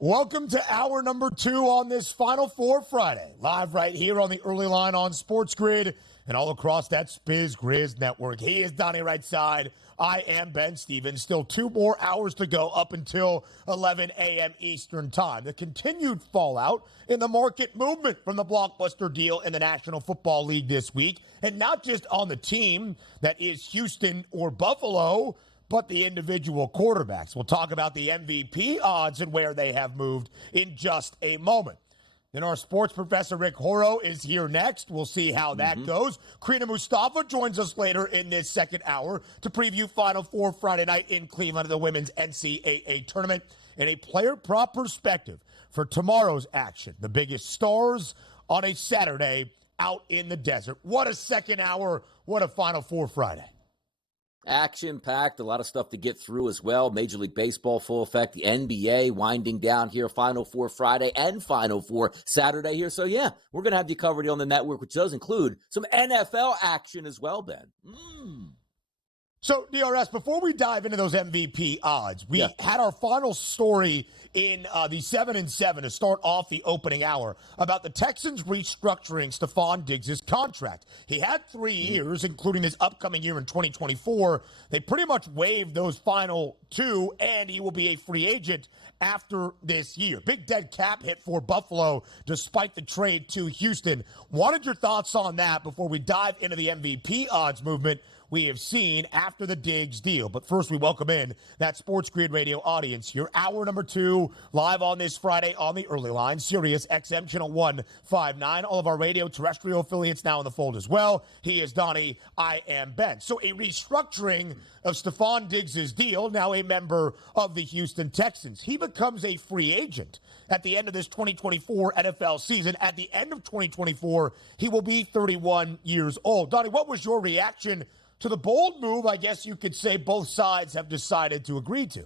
Welcome to hour number 2 on this Final Four Friday. Live right here on the early line on SportsGrid and all across that SportsGrid network. He is Donnie right side. I am Ben Stevens. Still 2 more hours to go up until 11 a.m. Eastern time. The continued fallout in the market movement from the blockbuster deal in the National Football League this week. And not just on the team that is Houston or Buffalo, but the individual quarterbacks. We'll talk about the MVP odds and where they have moved in just a moment. Then our sports professor, Rick Horrow, is here next. We'll see how that goes. Crina Mustafa joins us later in this second hour to preview Final Four Friday night in Cleveland of the women's NCAA tournament and a player prop perspective for tomorrow's action. The biggest stars on a Saturday out in the desert. What a second hour. What a Final Four Friday. Action-packed, a lot of stuff to get through as well. Major League Baseball full effect, the NBA winding down here, Final Four Friday and Final Four Saturday here. So, yeah, we're going to have you covered on the network, which does include some NFL action as well, Ben. So, DRS, before we dive into those MVP odds, we had our final story in the 7-7 to start off the opening hour about the Texans restructuring Stephon Diggs' contract. He had 3 years, including this upcoming year in 2024. They pretty much waived those final 2, and he will be a free agent after this year. Big dead cap hit for Buffalo despite the trade to Houston. Wanted your thoughts on that before we dive into the MVP odds movement we have seen after the Diggs deal. But first, we welcome in that SportsGrid radio audience here. Hour number 2, live on this Friday on the early line, Sirius XM Channel 159. All of our radio terrestrial affiliates now in the fold as well. He is Donnie. I am Ben. So a restructuring of Stephon Diggs' deal, now a member of the Houston Texans. He becomes a free agent at the end of this 2024 NFL season. At the end of 2024, he will be 31 years old. Donnie, what was your reaction to the bold move, I guess you could say, both sides have decided to agree to?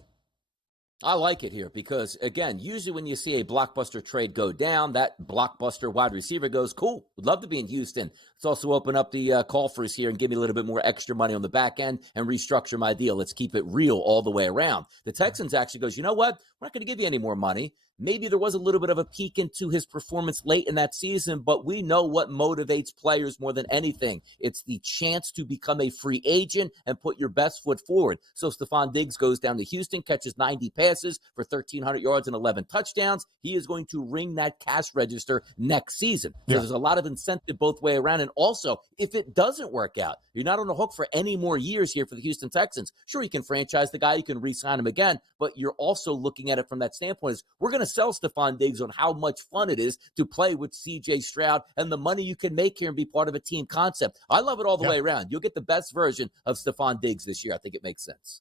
I like it here because, again, usually when you see a blockbuster trade go down, that blockbuster wide receiver goes, cool, would love to be in Houston. Let's also open up the coffers here and give me a little bit more extra money on the back end and restructure my deal. Let's keep it real all the way around. The Texans actually goes, you know what? We're not going to give you any more money. Maybe there was a little bit of a peek into his performance late in that season, but we know what motivates players more than anything. It's the chance to become a free agent and put your best foot forward. So Stephon Diggs goes down to Houston, catches 90 passes for 1,300 yards and 11 touchdowns. He is going to ring that cash register next season. So there's a lot of incentive both way around. And also, if it doesn't work out, you're not on the hook for any more years here for the Houston Texans. Sure, you can franchise the guy, you can re-sign him again, but you're also looking at it from that standpoint is we're going to sell Stephon Diggs on how much fun it is to play with C.J. Stroud and the money you can make here and be part of a team concept. I love it all the way around. You'll get the best version of Stephon Diggs this year. I think it makes sense.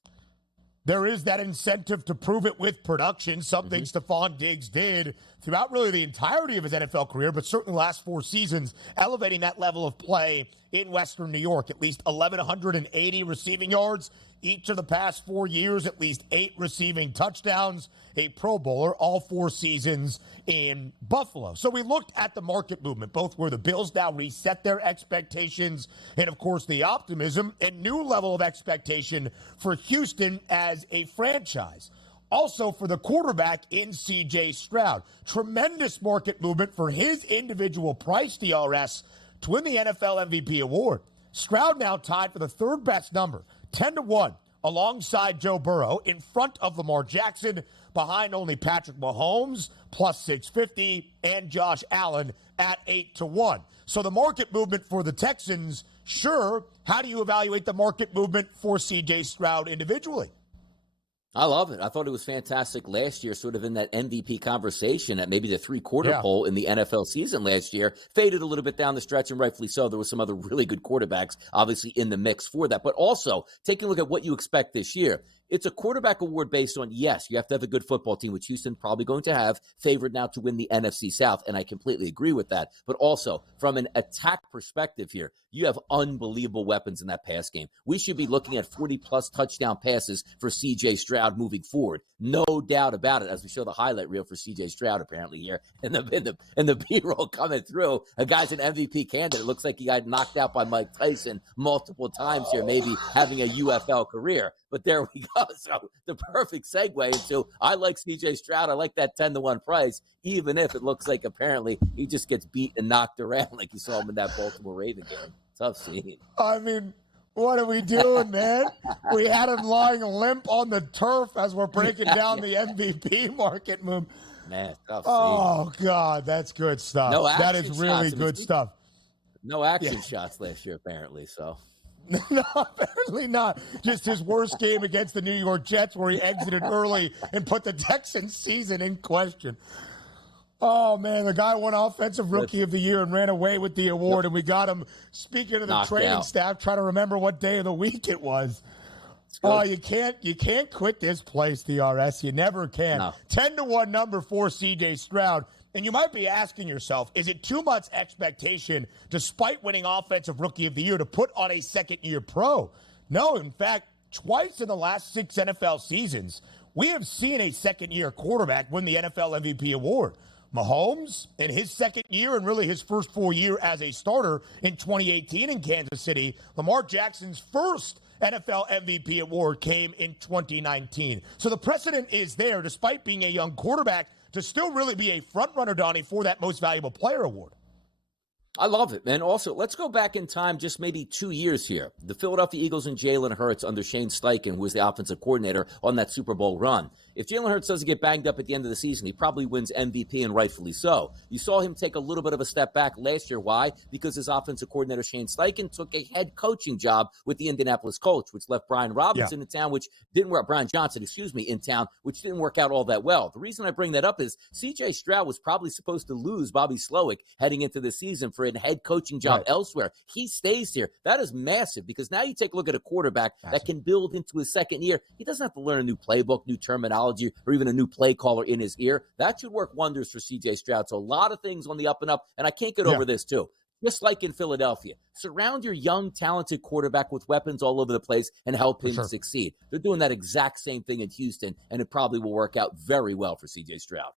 There is that incentive to prove it with production, something Stephon Diggs did throughout really the entirety of his NFL career, but certainly the last 4 seasons, elevating that level of play in Western New York. At least 1,180 receiving yards each of the past 4 years, at least 8 receiving touchdowns, a Pro Bowler, all 4 seasons in Buffalo. So we looked at the market movement, both where the Bills now reset their expectations and, of course, the optimism and new level of expectation for Houston as a franchise. Also for the quarterback in C.J. Stroud. Tremendous market movement for his individual price, DRS, to win the NFL MVP award. Stroud now tied for the 3rd best number, 10-1, alongside Joe Burrow, in front of Lamar Jackson, behind only Patrick Mahomes, plus 650, and Josh Allen at 8-1. So the market movement for the Texans, sure. How do you evaluate the market movement for C.J. Stroud individually? I love it. I thought it was fantastic last year, sort of in that MVP conversation at maybe the 3-quarter poll in the NFL season last year. Faded a little bit down the stretch, and rightfully so. There were some other really good quarterbacks, obviously, in the mix for that. But also, taking a look at what you expect this year, it's a quarterback award based on, yes, you have to have a good football team, which Houston probably going to have, favored now to win the NFC South, and I completely agree with that. But also, from an attack perspective here, you have unbelievable weapons in that pass game. We should be looking at 40-plus touchdown passes for C.J. Stroud moving forward. No doubt about it, as we show the highlight reel for C.J. Stroud apparently here, and the B-roll coming through. A guy's an MVP candidate. It looks like he got knocked out by Mike Tyson multiple times here, maybe having a UFL career. But there we go. So the perfect segue into, I like C.J. Stroud. I like that 10-1 price, even if it looks like apparently he just gets beat and knocked around like you saw him in that Baltimore Raven game. Tough scene. I mean, what are we doing, man? We had him lying limp on the turf as we're breaking down the MVP market move. Man, tough Oh, scene. God, that's good stuff. No That action is really shots. good stuff. No action shots last year, apparently, so. No, apparently not. Just his worst game against the New York Jets where he exited early and put the Texans' season in question. Oh, man, the guy won Offensive Rookie of the Year and ran away with the award, and we got him, speaking to the training staff, trying to remember what day of the week it was. Oh, you can't quit this place, DRS. You never can. No. 10-1 number for C.J. Stroud. And you might be asking yourself, is it too much expectation, despite winning Offensive Rookie of the Year, to put on a second-year pro? No, in fact, twice in the last 6 NFL seasons, we have seen a second-year quarterback win the NFL MVP award. Mahomes, in his second year and really his first full year as a starter in 2018 in Kansas City, Lamar Jackson's first NFL MVP award came in 2019. So the precedent is there, despite being a young quarterback, to still really be a front-runner, Donnie, for that Most Valuable Player award. I love it, man. Also, let's go back in time just maybe 2 years here. The Philadelphia Eagles and Jalen Hurts under Shane Steichen, who was the offensive coordinator on that Super Bowl run. If Jalen Hurts doesn't get banged up at the end of the season, he probably wins MVP, and rightfully so. You saw him take a little bit of a step back last year. Why? Because his offensive coordinator, Shane Steichen, took a head coaching job with the Indianapolis Colts, which left Brian Robinson in town, which didn't work. Brian Johnson, in town, which didn't work out all that well. The reason I bring that up is C.J. Stroud was probably supposed to lose Bobby Slowick heading into the season for a head coaching job elsewhere. He stays here. That is massive, because now you take a look at a quarterback that can build into his second year. He doesn't have to learn a new playbook, new terminology, or even a new play caller in his ear. That should work wonders for C.J. Stroud. So a lot of things on the up and up, and I can't get over this too. Just like in Philadelphia, surround your young, talented quarterback with weapons all over the place and help him succeed. They're doing that exact same thing in Houston, and it probably will work out very well for C.J. Stroud.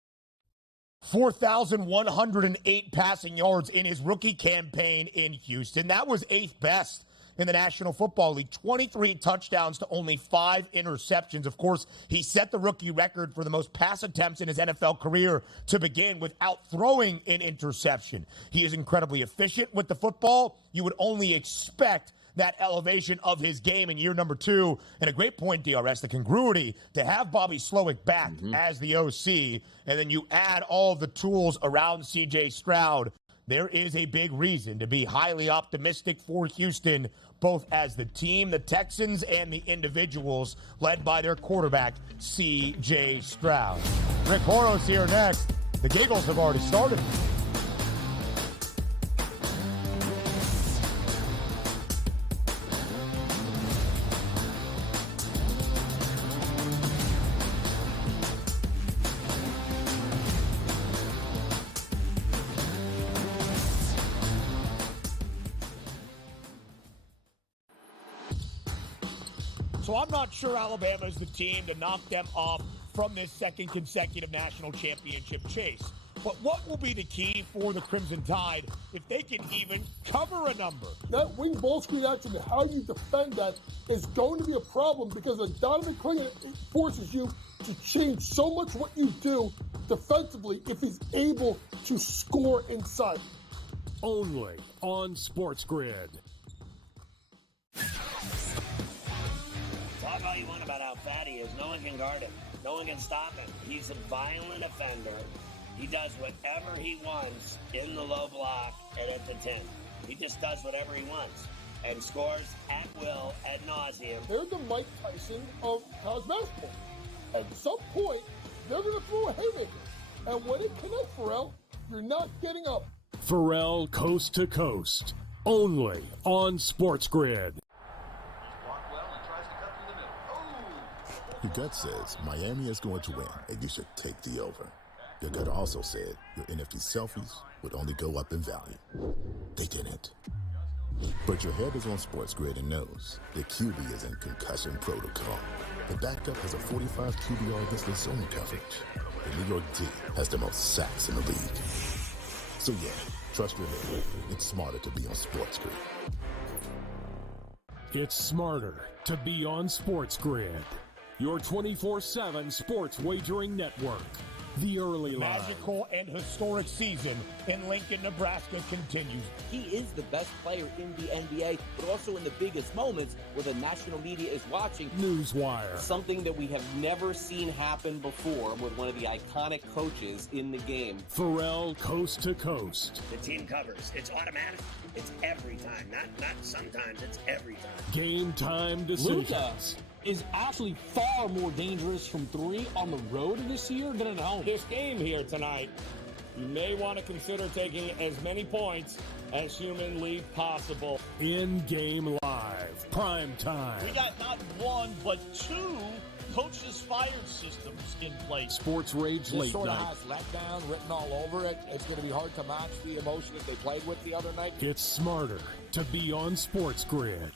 4,108 passing yards in his rookie campaign in Houston. That was 8th best in the National Football League. 23 touchdowns to only 5 interceptions. Of course, he set the rookie record for the most pass attempts in his NFL career to begin without throwing an interception. He is incredibly efficient with the football. You would only expect that elevation of his game in year number 2. And a great point, DRS, the congruity to have Bobby Slowick back as the OC, and then you add all of the tools around C.J. Stroud. There is a big reason to be highly optimistic for Houston, both as the team, the Texans, and the individuals led by their quarterback, C.J. Stroud. Rick Horrow's here next. The giggles have already started. So I'm not sure Alabama is the team to knock them off from this second consecutive national championship chase. But what will be the key for the Crimson Tide if they can even cover a number? That wing ball screen action and how you defend that is going to be a problem, because Donovan Crina forces you to change so much what you do defensively if he's able to score inside. Only on SportsGrid. Talk all you want about how fat he is. No one can guard him. No one can stop him. He's a violent offender. He does whatever he wants in the low block and at the 10. He just does whatever he wants and scores at will, ad nauseum. They're the Mike Tyson of college basketball. At some point, they're going to throw a haymaker. And when it connects, Pharrell, you're not getting up. Pharrell Coast to Coast. Only on SportsGrid. Your gut says Miami is going to win, and you should take the over. Your gut also said your NFT selfies would only go up in value. They didn't. But your head is on SportsGrid and knows the QB is in concussion protocol. The backup has a 45 QBR against the zone coverage. The New York D has the most sacks in the league. So yeah, trust your head. It's smarter to be on SportsGrid. It's smarter to be on SportsGrid. your 24/7 sports wagering network. The Early Line. Magical and historic season in Lincoln, Nebraska continues. He is the best player in the NBA, but also in the biggest moments where the national media is watching. Newswire. Something that we have never seen happen before with one of the iconic coaches in the game. Pharrell Coast to Coast. The team covers. It's automatic. It's every time. Not sometimes. It's every time. Game time decisions. Luka is actually far more dangerous from three on the road this year than at home. This game here tonight, you may want to consider taking as many points as humanly possible. In-game live. Prime time. We got not one, but two coaches fired systems in place. Sports Rage This Late sort of Night. has letdown written all over it. It's going to be hard to match the emotion that they played with the other night. It's smarter to be on Sports Grid.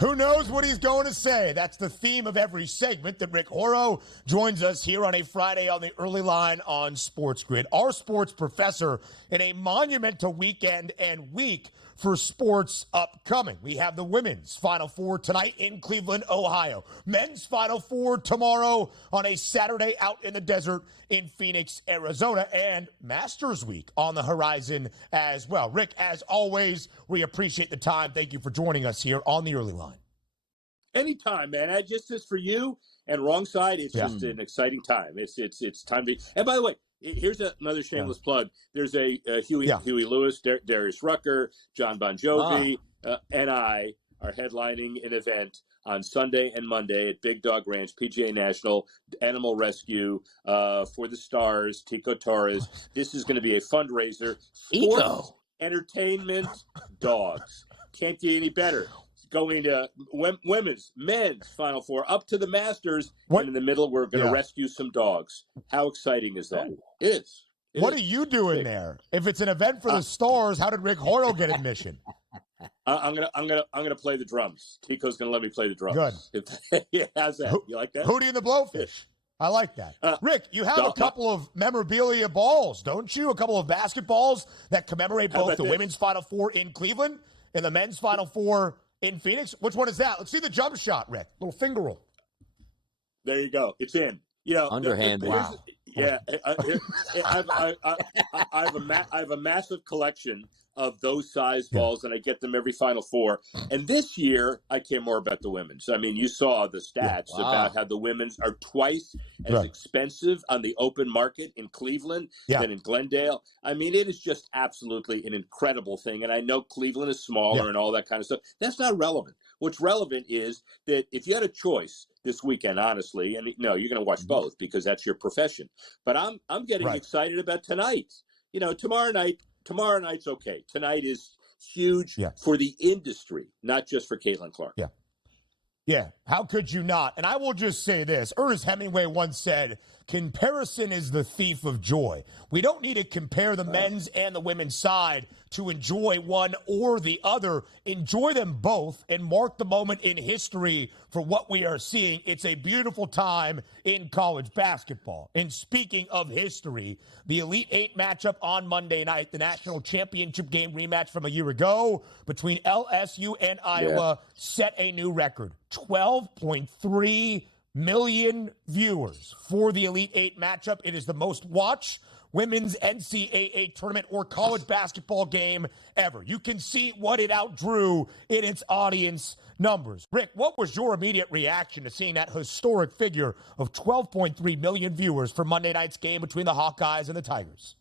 Who knows what he's going to say? That's the theme of every segment that Rick Horrow joins us here on a Friday on the Early Line on Sports Grid. Our sports professor in a monumental weekend and week for sports upcoming. We have the women's Final Four tonight in Cleveland, Ohio. Men's Final Four tomorrow on a Saturday out in the desert in Phoenix, Arizona. And Masters Week on the horizon as well. Rick, as always, we appreciate the time. Thank you for joining us here on the Early Line. Anytime, man. I just as for you and wrong side, it's just an exciting time. It's time to. And by the way, here's another shameless plug. There's a Huey Lewis, Darius Rucker, John Bon Jovi, and I are headlining an event on Sunday and Monday at Big Dog Ranch, PGA National, Animal Rescue for the Stars, Tico Torres. This is going to be a fundraiser. Sports, entertainment, dogs. Can't get any better. Going to women's, men's Final Four, up to the Masters, and in the middle, we're going to rescue some dogs. How exciting is that? It is. What are you doing there? If it's an event for the Stars, how did Rick Horrow get admission? I'm gonna play the drums. Tico's gonna let me play the drums. Good. Yeah, how's that? You like that? Hootie and the Blowfish. I like that. Rick, you have a couple of memorabilia balls, don't you? A couple of basketballs that commemorate both the women's Final Four in Cleveland and the men's Final Four in Phoenix. Which one is that? Let's see the jump shot, Rick. Little finger roll. There you go. It's in. You know, underhanded. Wow. Yeah, I have a massive collection of those size balls, and I get them every Final Four. And this year, I care more about the women's. I mean, you saw the stats about how the women's are twice as expensive on the open market in Cleveland than in Glendale. I mean, it is just absolutely an incredible thing. And I know Cleveland is smaller and all that kind of stuff. That's not relevant. What's relevant is that if you had a choice this weekend, honestly, and no, you're going to watch both because that's your profession. But I'm getting excited about tonight. You know, tomorrow night's okay. Tonight is huge for the industry, not just for Caitlin Clark. Yeah, how could you not? And I will just say this. Ernest Hemingway once said, comparison is the thief of joy. We don't need to compare the men's and the women's side to enjoy one or the other. Enjoy them both and mark the moment in history for what we are seeing. It's a beautiful time in college basketball. And speaking of history, the Elite Eight matchup on Monday night, the national championship game rematch from a year ago between LSU and Iowa set a new record. 12.3 million viewers for the Elite Eight matchup. It is the most watched women's NCAA tournament or college basketball game ever. You can see what it outdrew in its audience numbers. Rick, what was your immediate reaction to seeing that historic figure of 12.3 million viewers for Monday night's game between the Hawkeyes and the Tigers?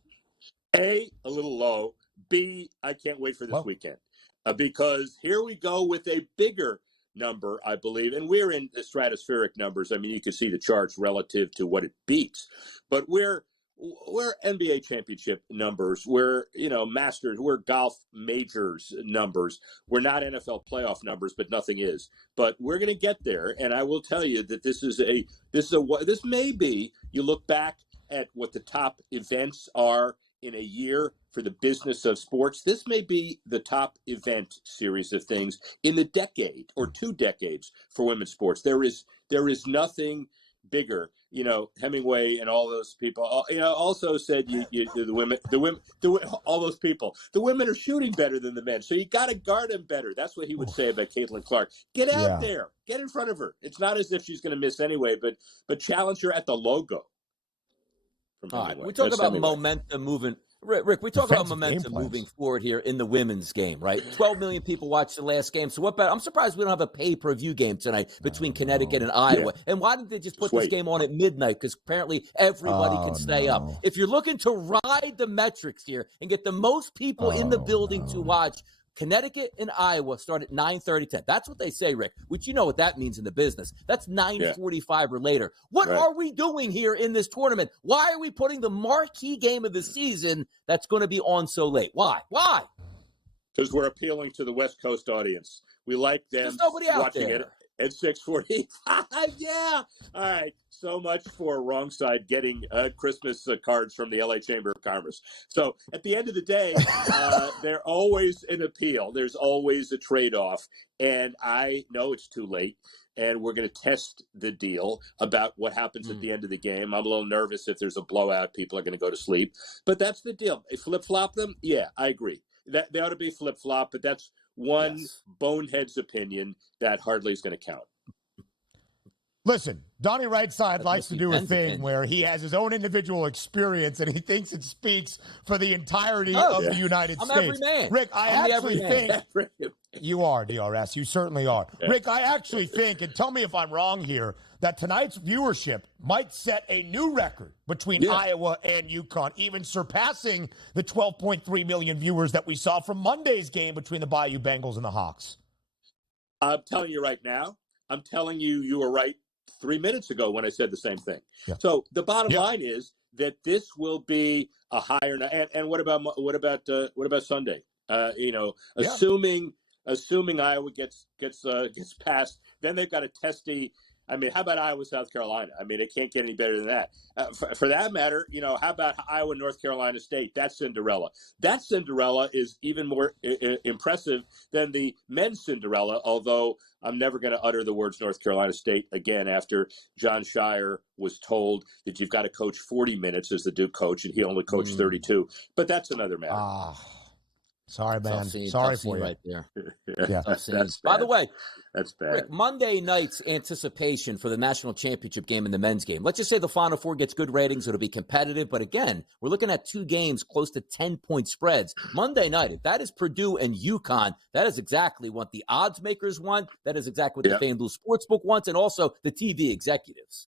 A little low. B, I can't wait for this weekend because here we go with a bigger number, I believe, and we're in the stratospheric numbers. I mean, you can see the charts relative to what it beats, but we're NBA championship numbers. We're, Masters. We're golf majors numbers. We're not NFL playoff numbers, but nothing is. But we're going to get there, and I will tell you that this may be. You look back at what the top events are in a year for the business of sports. This may be the top event series of things in the decade or 2 decades for women's sports. There is nothing bigger. Hemingway and all those people, also said all those people, the women are shooting better than the men, so you got to guard them better. That's what he would say about Caitlin Clark. Get out there, get in front of her. It's not as if she's going to miss anyway, but challenge her at the logo. All right, we talk about momentum moving. Rick, we talk about momentum moving forward here in the women's game, right? 12 million people watched the last game. So what about? I'm surprised we don't have a pay-per-view game tonight between Connecticut and Iowa. Yeah. And why didn't they just put this game on at midnight? Because apparently everybody can stay up. If you're looking to ride the metrics here and get the most people in the building to watch, Connecticut and Iowa start at 9:30, 10. That's what they say, Rick, which you know what that means in the business. That's 9:45 or later. What are we doing here in this tournament? Why are we putting the marquee game of the season that's going to be on so late? Why? Because we're appealing to the West Coast audience. We like them watching it at 6:45. Yeah. All right. So much for wrong side getting Christmas cards from the LA Chamber of Commerce. So at the end of the day, there's always an appeal. There's always a trade-off. And I know it's too late. And we're going to test the deal about what happens at the end of the game. I'm a little nervous if there's a blowout. People are going to go to sleep. But that's the deal. Flip-flop them? Yeah, I agree. That they ought to be flip-flop, but that's one bonehead's opinion that hardly is going to count. Listen, Donnie Rightside likes to do a thing where he has his own individual experience and he thinks it speaks for the entirety of the United States. Every man. Rick, I actually think you are, DRS. You certainly are. Yeah. Rick, I actually think, and tell me if I'm wrong here, that tonight's viewership might set a new record between Iowa and UConn, even surpassing the 12.3 million viewers that we saw from Monday's game between the Bayou Bengals and the Hawks. I'm telling you right now, you were right 3 minutes ago when I said the same thing. Yeah. So the bottom line is that this will be a higher. And what about Sunday? Assuming Iowa gets past, then they've got a testy. I mean, how about Iowa, South Carolina? I mean, it can't get any better than that. For that matter, how about Iowa, North Carolina State? That's Cinderella. That Cinderella is even more impressive than the men's Cinderella, although I'm never going to utter the words North Carolina State again after John Shire was told that you've got to coach 40 minutes as the Duke coach, and he only coached 32. But that's another matter. Sorry, man. Sorry for you. Right there. That's By the way, that's bad. Rick, Monday night's anticipation for the national championship game and the men's game. Let's just say the Final Four gets good ratings. It'll be competitive. But again, we're looking at 2 games close to 10-point spreads. Monday night, if that is Purdue and UConn, that is exactly what the odds makers want. That is exactly what the FanDuel Sportsbook wants, and also the TV executives.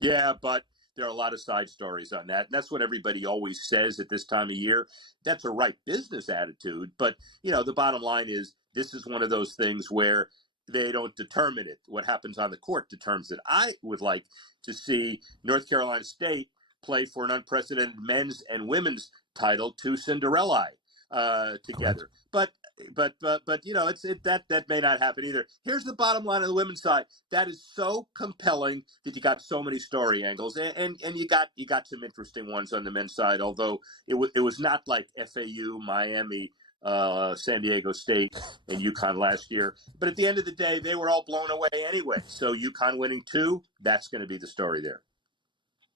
Yeah, but there are a lot of side stories on that. And that's what everybody always says at this time of year. That's a right business attitude. But, the bottom line is this is one of those things where they don't determine it. What happens on the court determines it. I would like to see North Carolina State play for an unprecedented men's and women's title to Cinderella together. Correct. But that may not happen either. Here's the bottom line on the women's side. That is so compelling that you got so many story angles, and you got some interesting ones on the men's side. Although it was not like FAU, Miami, San Diego State, and UConn last year. But at the end of the day, they were all blown away anyway. So UConn winning 2, that's going to be the story there.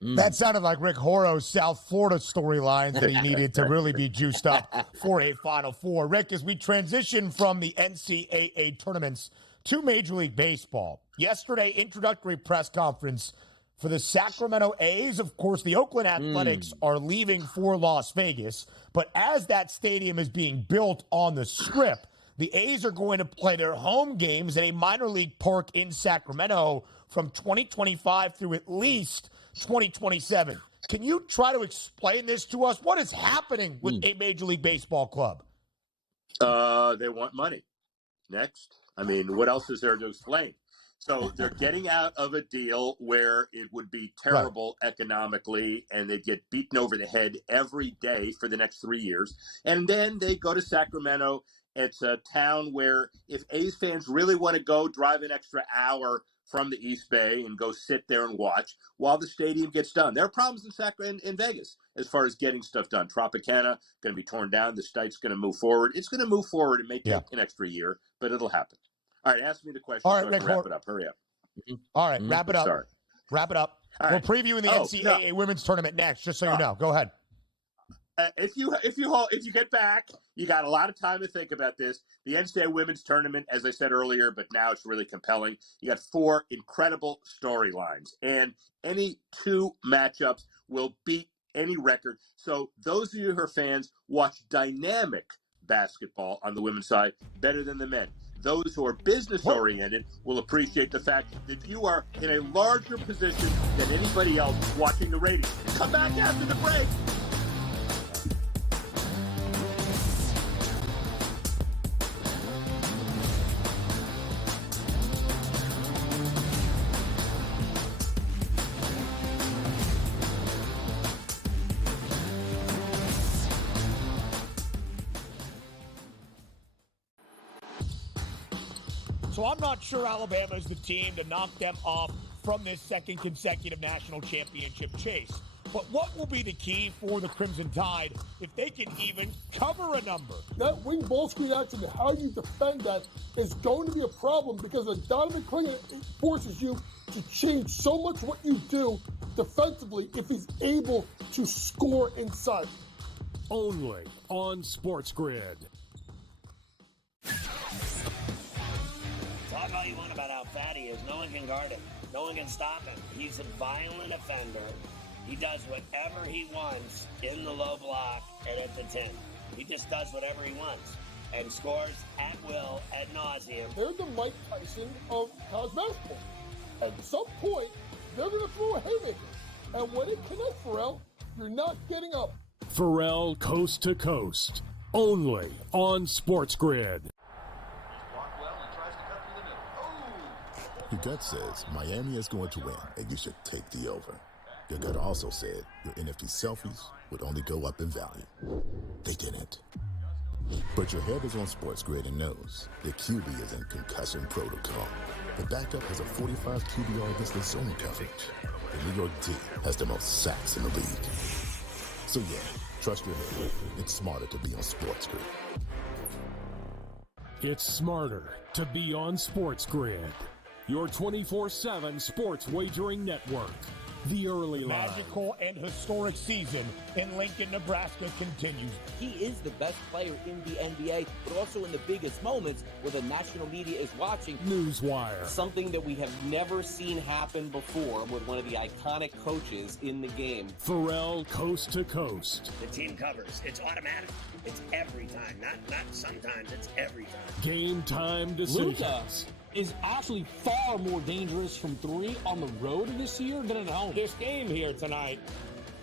That sounded like Rick Horrow's South Florida storyline that he needed to really be juiced up for a Final Four. Rick, as we transition from the NCAA tournaments to Major League Baseball, yesterday, introductory press conference for the Sacramento A's. Of course, the Oakland Athletics are leaving for Las Vegas, but as that stadium is being built on the Strip, the A's are going to play their home games at a minor league park in Sacramento from 2025 through at least 2027. Can you try to explain this to us? What is happening with a Major League Baseball club? They want money. Next. I mean, what else is there to explain? So they're getting out of a deal where it would be terrible economically, and they'd get beaten over the head every day for the next 3 years. And then they go to Sacramento. It's a town where if A's fans really want to go drive an extra hour from the East Bay and go sit there and watch while the stadium gets done. There are problems in Vegas as far as getting stuff done. Tropicana going to be torn down. The state's going to move forward. It's going to move forward. It may take an extra year, but it'll happen. All right, ask me the question. All right, so Rick, wrap it up. Hurry up. All right, wrap it up. Sorry. Wrap it up. All We're right. previewing the NCAA women's tournament next, just so you know. Go ahead. If you get back, you got a lot of time to think about this. The NCAA women's tournament, as I said earlier, but now it's really compelling. You got 4 incredible storylines, and any 2 matchups will beat any record. So those of you who are fans, watch dynamic basketball on the women's side better than the men. Those who are business-oriented will appreciate the fact that you are in a larger position than anybody else watching the ratings. Come back after the break. So I'm not sure Alabama is the team to knock them off from this second consecutive national championship chase. But what will be the key for the Crimson Tide if they can even cover a number? That wing ball screen action, how you defend that is going to be a problem because Donnie Crina forces you to change so much what you do defensively if he's able to score inside. Only on SportsGrid. Talk all you want about how fat he is. No one can guard him. No one can stop him. He's a violent offender. He does whatever he wants in the low block and at the 10. He just does whatever he wants and scores at will, ad nauseum. They're the Mike Tyson of college basketball. At some point, they're going to throw a haymaker. And when it connects, Pharrell, you're not getting up. Pharrell Coast to Coast. Only on SportsGrid. Your gut says Miami is going to win, and you should take the over. Your gut also said your NFT selfies would only go up in value. They didn't. But your head is on SportsGrid and knows the QB is in concussion protocol. The backup has a 45 QBR against the zone coverage. The New York D has the most sacks in the league. So yeah, trust your head. It's smarter to be on SportsGrid. It's smarter to be on SportsGrid. Your 24/7 sports wagering network. The early line. Magical and historic season in Lincoln, Nebraska continues. He is the best player in the NBA, but also in the biggest moments where the national media is watching. Newswire. Something that we have never seen happen before with one of the iconic coaches in the game. Pharrell Coast to Coast. The team covers. It's automatic. It's every time. Not sometimes. It's every time. Game time decisions. Luka is actually far more dangerous from 3 on the road this year than at home. This game here tonight,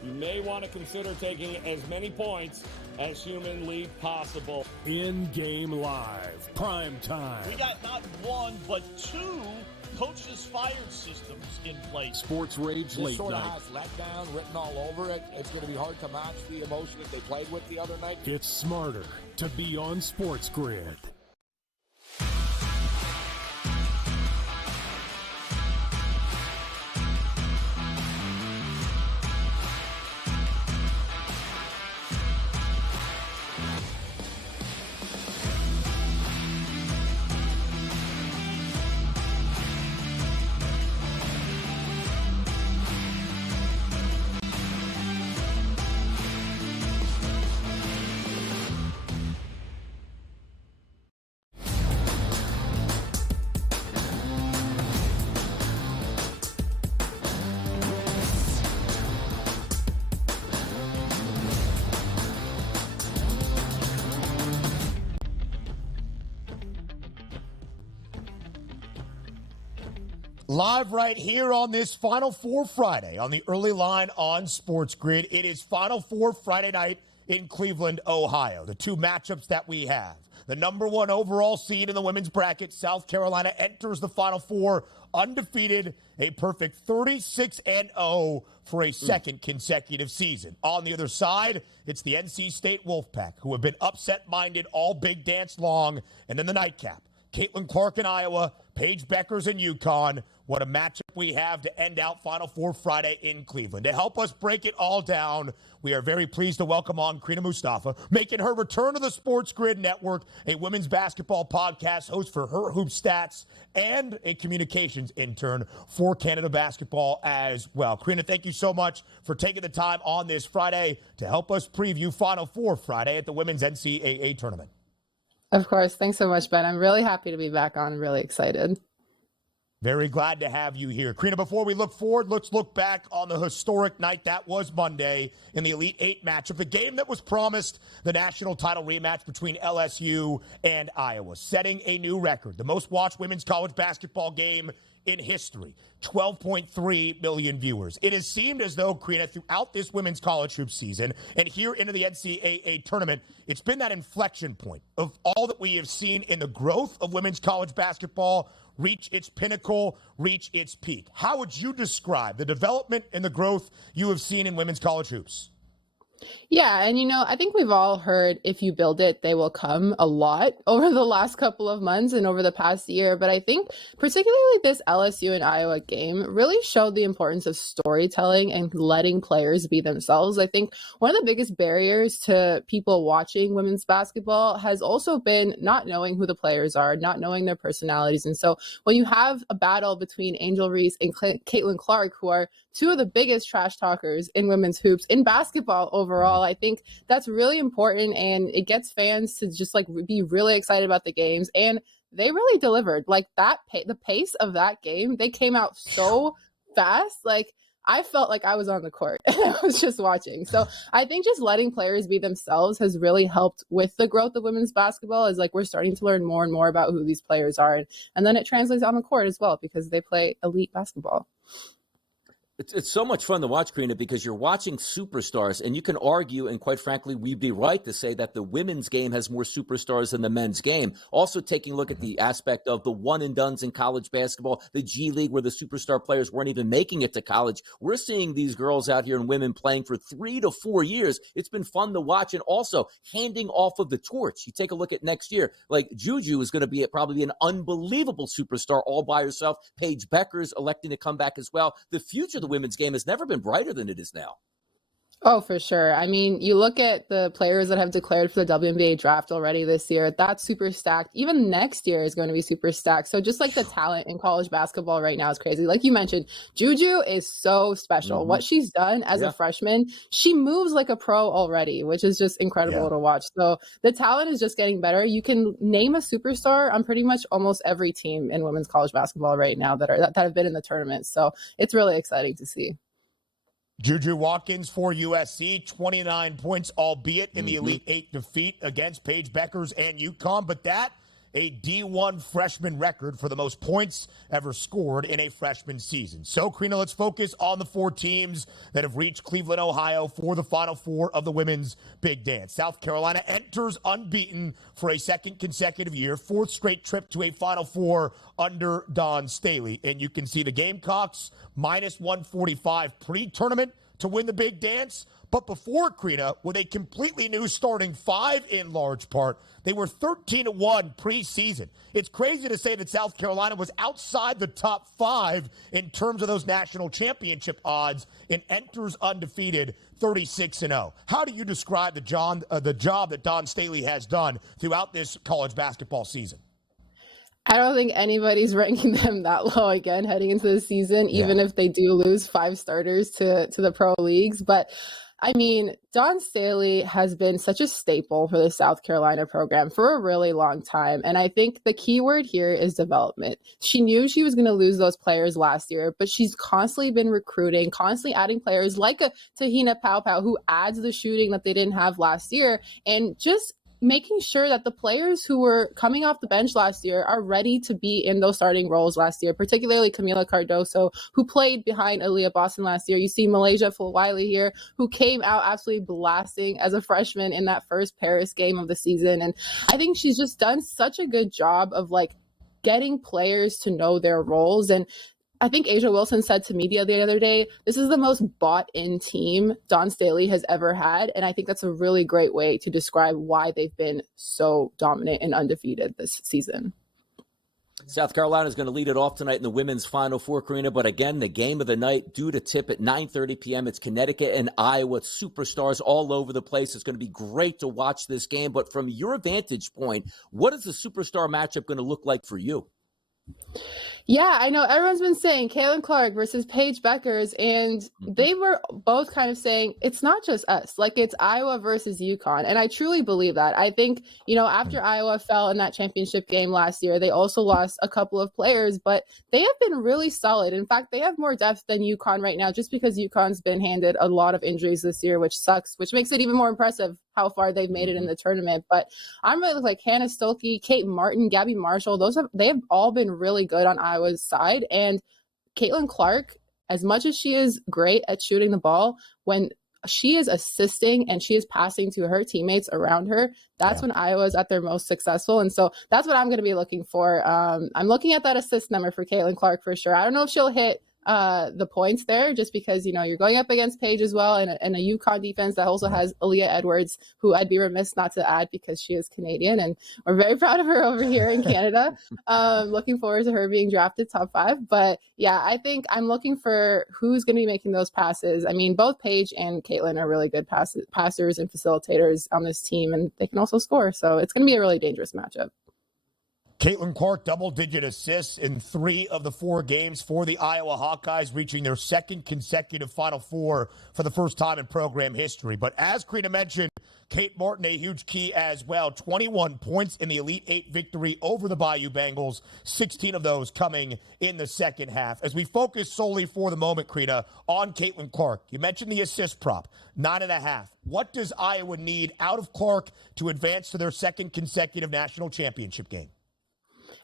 you may want to consider taking as many points as humanly possible. In-game live. Prime time. We got not 1, but 2 coaches fired systems in place. Sports Rage This Late sort of Night. has letdown written all over it. It's going to be hard to match the emotion that they played with the other night. It's smarter to be on SportsGrid. Live right here on this Final Four Friday on the early line on SportsGrid. It is Final Four Friday night in Cleveland, Ohio. The two matchups that we have. The number 1 overall seed in the women's bracket, South Carolina, enters the Final Four undefeated, a perfect 36-0 for a second consecutive season. On the other side, it's the NC State Wolfpack, who have been upset-minded all big dance long. And then the nightcap, Caitlin Clark in Iowa, Paige Beckers in UConn. What a matchup we have to end out Final Four Friday in Cleveland. To help us break it all down, we are very pleased to welcome on Crina Mustafa, making her return to the SportsGrid Network, a women's basketball podcast host for Her Hoop Stats, and a communications intern for Canada Basketball as well. Crina, thank you so much for taking the time on this Friday to help us preview Final Four Friday at the Women's NCAA Tournament. Of course. Thanks so much, Ben. I'm really happy to be back on. Really excited. Very glad to have you here. Crina, before we look forward, let's look back on the historic night that was Monday in the Elite Eight matchup, the game that was promised the national title rematch between LSU and Iowa, setting a new record, the most watched women's college basketball game in history, 12.3 million viewers. It has seemed as though, Crina, throughout this women's college hoop season and here into the NCAA tournament, it's been that inflection point of all that we have seen in the growth of women's college basketball reach its pinnacle, reach its peak. How would you describe the development and the growth you have seen in women's college hoops? Yeah, and I think we've all heard if you build it, they will come a lot over the last couple of months and over the past year. But I think particularly this LSU and Iowa game really showed the importance of storytelling and letting players be themselves. I think one of the biggest barriers to people watching women's basketball has also been not knowing who the players are, not knowing their personalities. And so when you have a battle between Angel Reese and Caitlin Clark, who are two of the biggest trash talkers in women's hoops, in basketball overall, I think that's really important, and it gets fans to just be really excited about the games, and they really delivered. The pace of that game, they came out so fast. I felt like I was on the court and I was just watching. So I think just letting players be themselves has really helped with the growth of women's basketball, as we're starting to learn more and more about who these players are, and then it translates on the court as well because they play elite basketball. It's so much fun to watch, Crina, because you're watching superstars, and you can argue, and quite frankly, we'd be right to say that the women's game has more superstars than the men's game. Also taking a look at the aspect of the one-and-dones in college basketball, the G League, where the superstar players weren't even making it to college. We're seeing these girls out here and women playing for 3 to 4 years. It's been fun to watch, and also handing off of the torch. You take a look at next year, Juju is going to be probably an unbelievable superstar all by herself. Paige Beckers electing to come back as well. The future of the women's game has never been brighter than it is now. Oh, for sure. I mean, you look at the players that have declared for the WNBA draft already this year, that's super stacked. Even next year is going to be super stacked. So just the talent in college basketball right now is crazy. Like you mentioned, Juju is so special. Mm-hmm. What she's done as a freshman, she moves like a pro already, which is just incredible to watch. So the talent is just getting better. You can name a superstar on pretty much almost every team in women's college basketball right now that have been in the tournament. So it's really exciting to see. Juju Watkins for USC, 29 points, albeit in the Elite Eight defeat against Paige Beckers and UConn, but that a D1 freshman record for the most points ever scored in a freshman season. So, Crina, let's focus on the 4 teams that have reached Cleveland, Ohio for the Final Four of the women's big dance. South Carolina enters unbeaten for a second consecutive year, 4th straight trip to a Final Four under Dawn Staley. And you can see the Gamecocks minus 145 pre-tournament to win the big dance. But before, Crina, with a completely new starting 5 in large part, they were 13-1 preseason. It's crazy to say that South Carolina was outside the top 5 in terms of those national championship odds and enters undefeated 36-0. How do you describe the job that Dawn Staley has done throughout this college basketball season? I don't think anybody's ranking them that low again heading into the season, even if they do lose 5 starters to the pro leagues. But I mean, Dawn Staley has been such a staple for the South Carolina program for a really long time. And I think the key word here is development. She knew she was going to lose those players last year, but she's constantly been recruiting, constantly adding players like a Tahina Pau Pau, who adds the shooting that they didn't have last year, and just making sure that the players who were coming off the bench last year are ready to be in those starting roles last year, particularly Camila Cardoso, who played behind Aaliyah Boston last year. You see Malaysia Fulwiley here, who came out absolutely blasting as a freshman in that first Paris game of the season. And I think she's just done such a good job of like getting players to know their roles. And I think Asia Wilson said to media the other day, this is the most bought-in team Dawn Staley has ever had, and I think that's a really great way to describe why they've been so dominant and undefeated this season. South Carolina is going to lead it off tonight in the women's Final Four, Crina. But again, the game of the night due to tip at 9:30 p.m. It's Connecticut and Iowa. Superstars all over the place. It's going to be great to watch this game. But from your vantage point, what is the superstar matchup going to look like for you? Yeah, I know everyone's been saying Caitlin Clark versus Paige Beckers, and they were both kind of saying it's not just us, like it's Iowa versus UConn. And I truly believe that. I think, after Iowa fell in that championship game last year, they also lost a couple of players, but they have been really solid. In fact, they have more depth than UConn right now, just because UConn's been handed a lot of injuries this year, which sucks, which makes it even more impressive how far they've made it in the tournament. But I'm really like Hannah Stolke, Kate Martin, Gabby Marshall. They have all been really good on Iowa's side. And Caitlin Clark, as much as she is great at shooting the ball, when she is assisting and she is passing to her teammates around her, that's when Iowa's at their most successful. And so that's what I'm going to be looking for. I'm looking at that assist number for Caitlin Clark for sure. I don't know if she'll hit the points there, just because you're going up against Paige as well, and a UConn defense that also has Aaliyah Edwards, who I'd be remiss not to add because she is Canadian, and we're very proud of her over here in Canada. Looking forward to her being drafted top 5. But yeah, I think I'm looking for who's going to be making those passes. I mean, both Paige and Caitlin are really good passers and facilitators on this team, and they can also score. So it's going to be a really dangerous matchup. Caitlin Clark, double-digit assists in 3 of the 4 games for the Iowa Hawkeyes, reaching their second consecutive Final Four for the first time in program history. But as Crina mentioned, Kate Martin, a huge key as well. 21 points in the Elite 8 victory over the Bayou Bengals, 16 of those coming in the second half. As we focus solely for the moment, Crina, on Caitlin Clark, you mentioned the assist prop, 9.5. What does Iowa need out of Clark to advance to their second consecutive national championship game?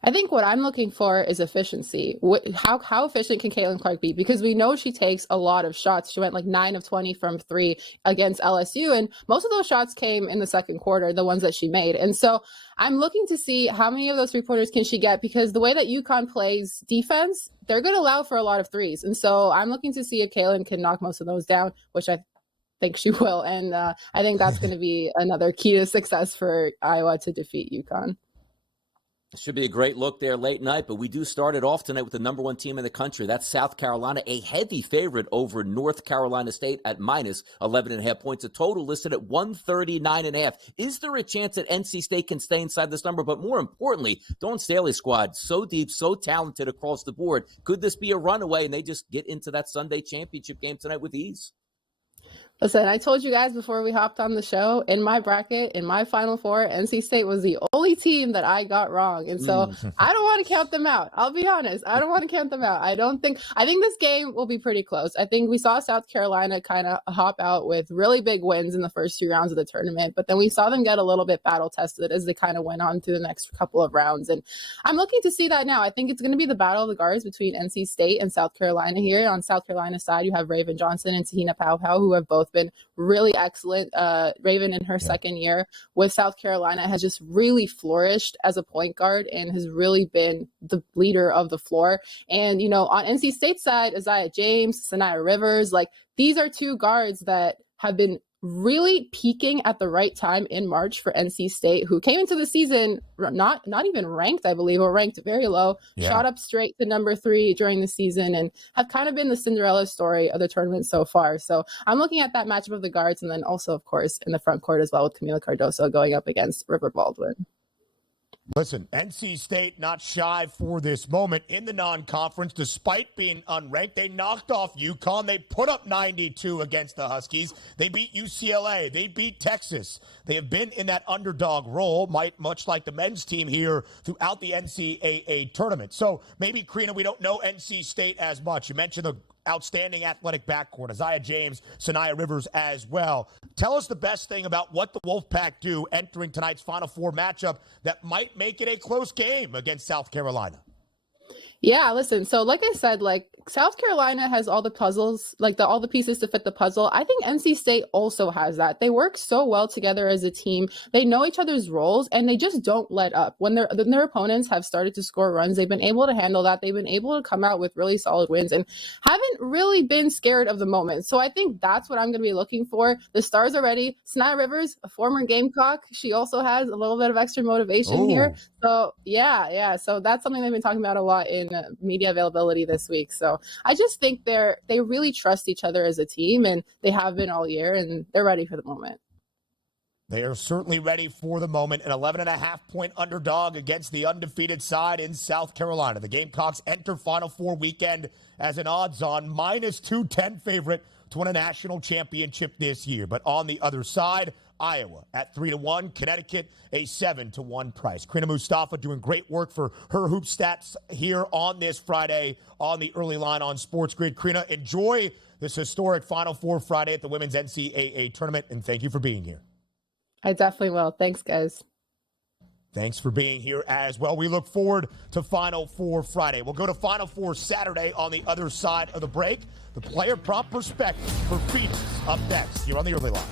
I think what I'm looking for is efficiency. How efficient can Caitlin Clark be? Because we know she takes a lot of shots. She went like 9 of 20 from 3 against LSU, and most of those shots came in the second quarter, the ones that she made. And so I'm looking to see how many of those 3-pointers can she get, because the way that UConn plays defense, they're going to allow for a lot of threes. And so I'm looking to see if Caitlin can knock most of those down, which I think she will. And I think that's going to be another key to success for Iowa to defeat UConn. Should be a great look there late night, but we do start it off tonight with the number 1 team in the country. That's South Carolina, a heavy favorite over North Carolina State at minus 11.5 points. A total listed at 139.5. Is there a chance that NC State can stay inside this number? But more importantly, Dawn Staley's squad, so deep, so talented across the board. Could this be a runaway and they just get into that Sunday championship game tonight with ease? Listen, I told you guys before we hopped on the show, in my bracket, in my Final Four, NC State was the only team that I got wrong. And so I don't want to count them out. I'll be honest. I don't want to count them out. I think this game will be pretty close. I think we saw South Carolina kind of hop out with really big wins in the first 2 rounds of the tournament, but then we saw them get a little bit battle tested as they kind of went on through the next couple of rounds. And I'm looking to see that now. I think it's going to be the battle of the guards between NC State and South Carolina here. On South Carolina's side, you have Raven Johnson and Tahina Pau'Pau, who have both been really excellent. Raven in her second year with South Carolina has just really flourished as a point guard and has really been the leader of the floor. And, on NC State's side, Isaiah James, Sanaya Rivers, like these are 2 guards that have been really peaking at the right time in March for NC State, who came into the season not even ranked, I believe, or ranked very low, shot up straight to number 3 during the season, and have kind of been the Cinderella story of the tournament so far. So I'm looking at that matchup of the guards, and then also, of course, in the front court as well with Camila Cardoso going up against River Baldwin. Listen, NC State not shy for this moment in the non-conference. Despite being unranked, they knocked off UConn. They put up 92 against the Huskies. They beat UCLA. They beat Texas. They have been in that underdog role, much like the men's team here throughout the NCAA tournament. So maybe, Crina, we don't know NC State as much. You mentioned outstanding athletic backcourt. Isaiah James, Sanaya Rivers as well. Tell us the best thing about what the Wolfpack do entering tonight's Final Four matchup that might make it a close game against South Carolina. Yeah, listen, so like I said, like South Carolina has all the puzzles, like all the pieces to fit the puzzle. I think NC State also has that. They work so well together as a team. They know each other's roles and they just don't let up. When their opponents have started to score runs, they've been able to handle that. They've been able to come out with really solid wins and haven't really been scared of the moment. So I think that's what I'm going to be looking for. The stars are ready. Sanaya Rivers, a former Gamecock, she also has a little bit of extra motivation here. So yeah. So that's something they've been talking about a lot in media availability this week. So I just think they really trust each other as a team, and they have been all year, and they're ready for the moment. They are certainly ready for the moment. An 11.5-point underdog against the undefeated side in South Carolina. The Gamecocks enter Final Four weekend as an odds-on -210 favorite to win a national championship this year. But on the other side, Iowa at 3-1, Connecticut a 7-1 price. Crina Mustafa doing great work for her hoop stats here on this Friday on the early line on SportsGrid. Crina, enjoy this historic Final Four Friday at the Women's NCAA Tournament, and thank you for being here. I definitely will. Thanks, guys. Thanks for being here as well. We look forward to Final Four Friday. We'll go to Final Four Saturday on the other side of the break. The player prop perspective for Phoenix up next here on the early line.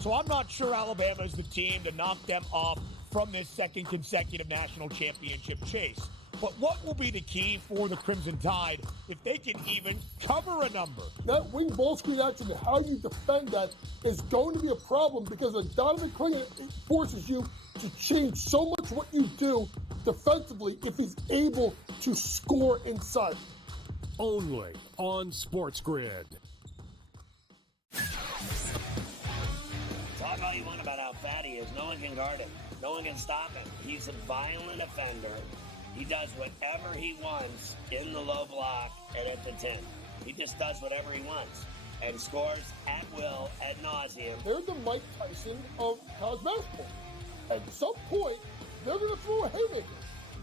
So I'm not sure Alabama is the team to knock them off from this second consecutive national championship chase. But what will be the key for the Crimson Tide if they can even cover a number? That wing ball screen action and how you defend that is going to be a problem because Donnie Crina forces you to change so much what you do defensively if he's able to score inside. Only on SportsGrid. Talk all you want about how fat he is. No one can guard him. No one can stop him. He's a violent offender. He does whatever he wants in the low block and at the 10. He just does whatever he wants and scores at will, ad nauseum. They're the Mike Tyson of college basketball. At some point, they're going to throw a haymaker.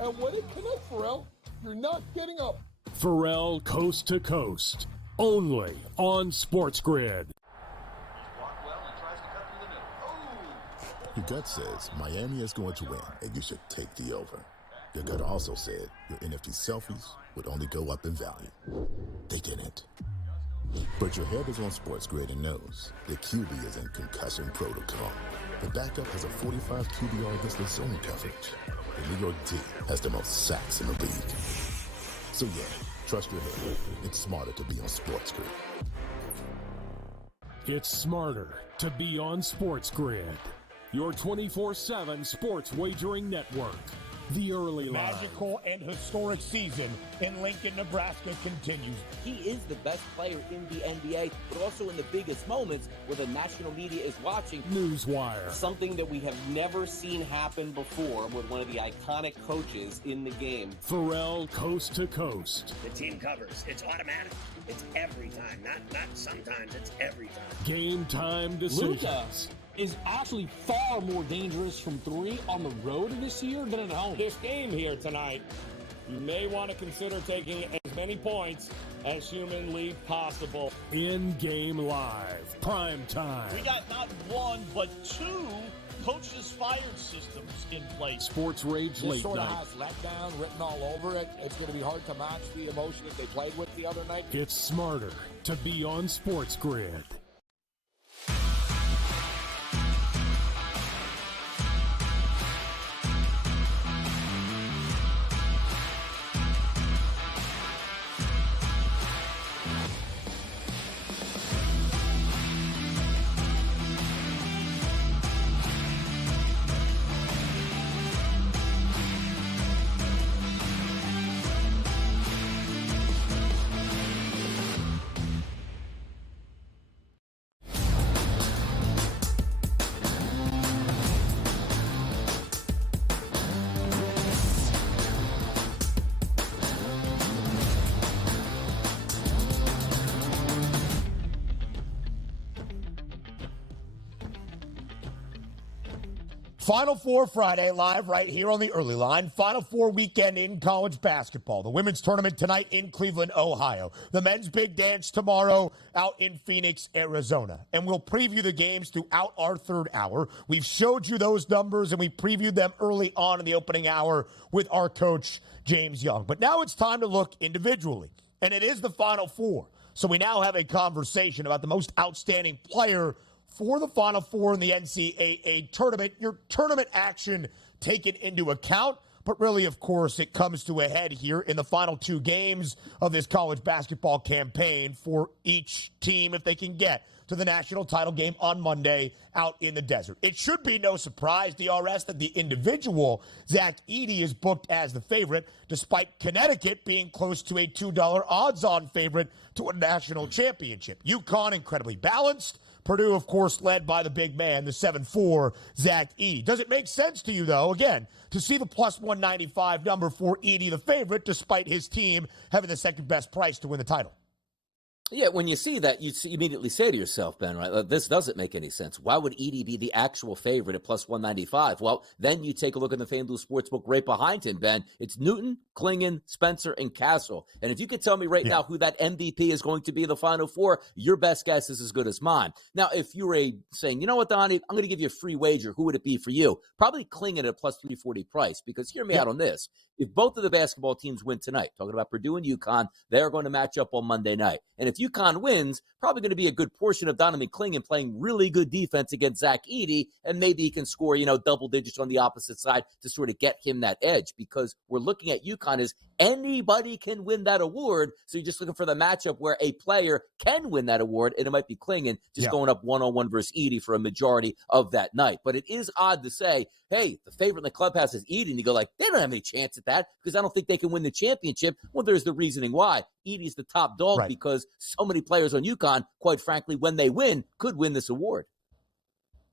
And when it connects, Pharrell, you're not getting up. Pharrell Coast to Coast. Only on SportsGrid. Your gut says Miami is going to win, and you should take the over. Your gut also said your NFT selfies would only go up in value. They didn't. But your head is on SportsGrid and knows the QB is in concussion protocol. The backup has a 45 QBR against the zone coverage. The New York D has the most sacks in the league. So yeah, trust your head. It's smarter to be on SportsGrid. It's smarter to be on SportsGrid. Your 24/7 sports wagering network. The early line. Magical and historic season in Lincoln, Nebraska continues. He is the best player in the NBA, but also in the biggest moments where the national media is watching. Newswire. Something that we have never seen happen before with one of the iconic coaches in the game. Pharrell Coast to Coast. The team covers. It's automatic. It's every time. Not sometimes. It's every time. Game time decisions. Luka is actually far more dangerous from three on the road this year than at home. This game here tonight, you may want to consider taking as many points as humanly possible. In-game live. Prime time. We got not one, but two coaches fired systems in place. Sports Rage This Late sort of Night. has letdown written all over it. It's going to be hard to match the emotion that they played with the other night. It's smarter to be on SportsGrid. Final Four Friday, live right here on the Early Line. Final Four weekend in college basketball. The women's tournament tonight in Cleveland, Ohio. The men's big dance tomorrow out in Phoenix, Arizona. And we'll preview the games throughout our third hour. We've showed you those numbers, and we previewed them early on in the opening hour with our coach, James Young. But now it's time to look individually. And it is the Final Four. So we now have a conversation about the most outstanding player for the Final Four in the NCAA tournament. Your tournament action taken into account, but really, of course, it comes to a head here in the final two games of this college basketball campaign for each team if they can get to the national title game on Monday out in the desert. It should be no surprise, DRS, that the individual, Zach Edey, is booked as the favorite, despite Connecticut being close to a $2 odds-on favorite to a national championship. UConn incredibly balanced. Purdue, of course, led by the big man, the 7'4", Zach Edey. Does it make sense to you, though, again, to see the plus 195 number for Edey, the favorite, despite his team having the second best price to win the title? Yeah, when you see that, you immediately say to yourself, Ben, right, this doesn't make any sense. Why would Edey be the actual favorite at plus 195? Well, then you take a look at the FanDuel Sportsbook right behind him, Ben. It's Newton, Klingon, Spencer, and Castle. And if you could tell me right now who that MVP is going to be in the Final Four, your best guess is as good as mine. Now, if you were saying, you know what, Donnie, I'm going to give you a free wager, who would it be for you? Probably Klingon at a plus 340 price, because hear me out on this. If both of the basketball teams win tonight, talking about Purdue and UConn, they're going to match up on Monday night. And if UConn wins, probably going to be a good portion of Donovan Klingon playing really good defense against Zach Edey, and maybe he can score, double digits on the opposite side to sort of get him that edge, because we're looking at UConn as anybody can win that award. So you're just looking for the matchup where a player can win that award, and it might be Klingon just going up one-on-one versus Edey for a majority of that night. But it is odd to say, hey, the favorite in the clubhouse is Edey, and you go like, they don't have any chance at that because I don't think they can win the championship. Well, there's the reasoning why. Edey's the top dog because so many players on UConn, quite frankly, when they win, could win this award.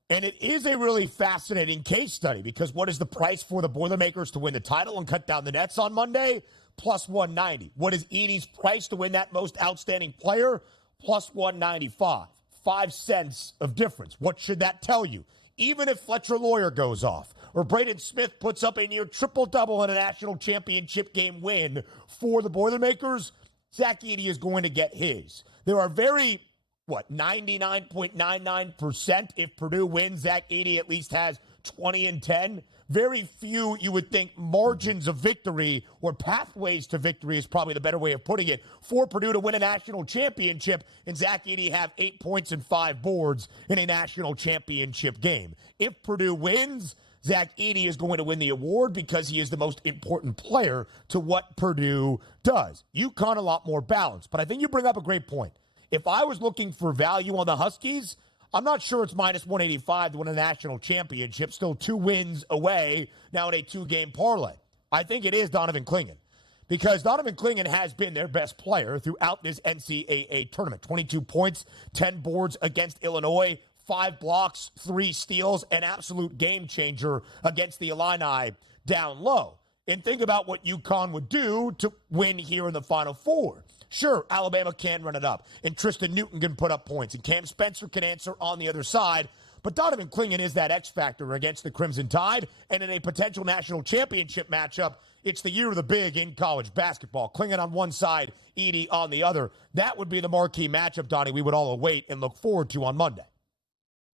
And it is a really fascinating case study, because what is the price for the Boilermakers to win the title and cut down the nets on Monday? Plus 190. What is Edey's price to win that most outstanding player? Plus 195. 5 cents of difference. What should that tell you? Even if Fletcher Lawyer goes off, or Braden Smith puts up a near triple-double in a national championship game win for the Boilermakers, Zach Edey is going to get his. There are 99.99% if Purdue wins, Zach Edey at least has 20-10. Very few, you would think, margins of victory or pathways to victory is probably the better way of putting it, for Purdue to win a national championship and Zach Edey have 8 points and 5 boards in a national championship game. If Purdue wins, Zach Edey is going to win the award because he is the most important player to what Purdue does. UConn a lot more balanced, but I think you bring up a great point. If I was looking for value on the Huskies, I'm not sure it's minus 185 to win a national championship. Still 2 wins away now in a 2-game parlay. I think it is Donovan Klingon, because Donovan Klingon has been their best player throughout this NCAA tournament. 22 points, 10 boards against Illinois, 5 blocks, 3 steals, an absolute game changer against the Illini down low. And think about what UConn would do to win here in the Final Four. Sure, Alabama can run it up, and Tristan Newton can put up points, and Cam Spencer can answer on the other side, but Donovan Klingon is that X factor against the Crimson Tide, and in a potential national championship matchup, it's the year of the big in college basketball. Klingon on one side, Edey on the other. That would be the marquee matchup, Donnie, we would all await and look forward to on Monday.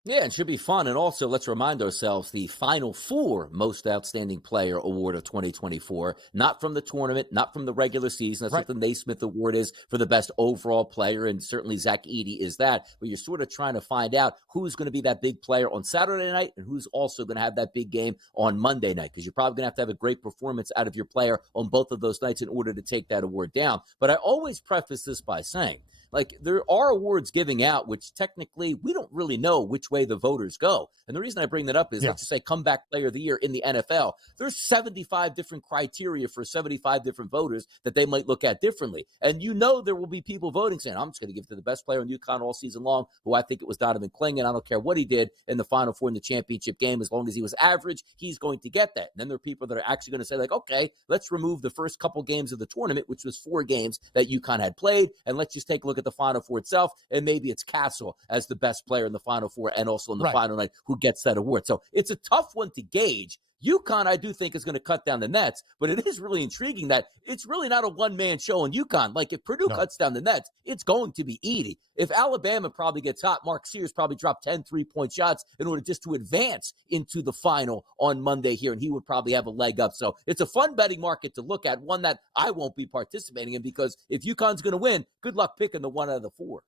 Yeah, it should be fun. And also, let's remind ourselves, the Final Four Most Outstanding Player Award of 2024, not from the tournament, not from the regular season. That's what the Naismith Award is for the best overall player, and certainly Zach Edey is that. But you're sort of trying to find out who's going to be that big player on Saturday night and who's also going to have that big game on Monday night, because you're probably going to have a great performance out of your player on both of those nights in order to take that award down. But I always preface this by saying, like, there are awards giving out which technically we don't really know which way the voters go. And the reason I bring that up is, let's just say comeback player of the year in the NFL. There's 75 different criteria for 75 different voters that they might look at differently. And there will be people voting saying, I'm just going to give it to the best player in UConn all season long, who I think it was Donovan Klingon. I don't care what he did in the Final Four in the championship game. As long as he was average, he's going to get that. And then there are people that are actually going to say, like, okay, let's remove the first couple games of the tournament, which was 4 games that UConn had played, and let's just take a look at the Final Four itself, and maybe it's Castle as the best player in the Final Four and also in the final night who gets that award. So it's a tough one to gauge. UConn, I do think, is going to cut down the nets, but it is really intriguing that it's really not a one-man show in UConn. Like, if Purdue cuts down the nets, it's going to be Edey. If Alabama probably gets hot, Mark Sears probably dropped 10 3-point shots in order just to advance into the final on Monday here, and he would probably have a leg up. So it's a fun betting market to look at, one that I won't be participating in, because if UConn's going to win, good luck picking the one out of the four.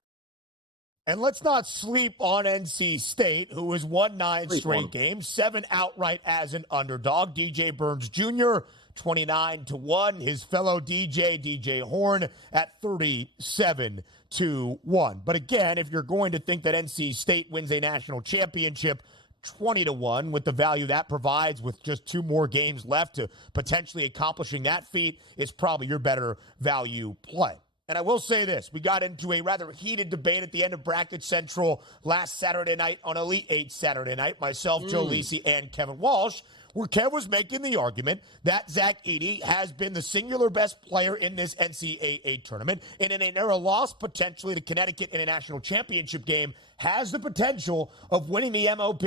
And let's not sleep on NC State, who has won 9 straight games, 7 outright as an underdog. DJ Burns Jr., 29-1. His fellow DJ Horn, at 37-1. But again, if you're going to think that NC State wins a national championship, 20-1 with the value that provides with just 2 more games left to potentially accomplishing that feat, is probably your better value play. And I will say this, we got into a rather heated debate at the end of Bracket Central last Saturday night on Elite 8 Saturday night, myself, Joe Lisi, and Kevin Walsh, where Kev was making the argument that Zach Edey has been the singular best player in this NCAA tournament, and in an era loss potentially to Connecticut in a national championship game, has the potential of winning the MOP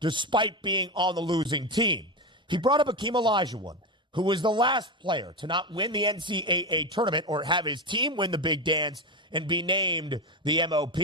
despite being on the losing team. He brought up Akeem Olajuwon, who was the last player to not win the NCAA tournament or have his team win the big dance and be named the MOP.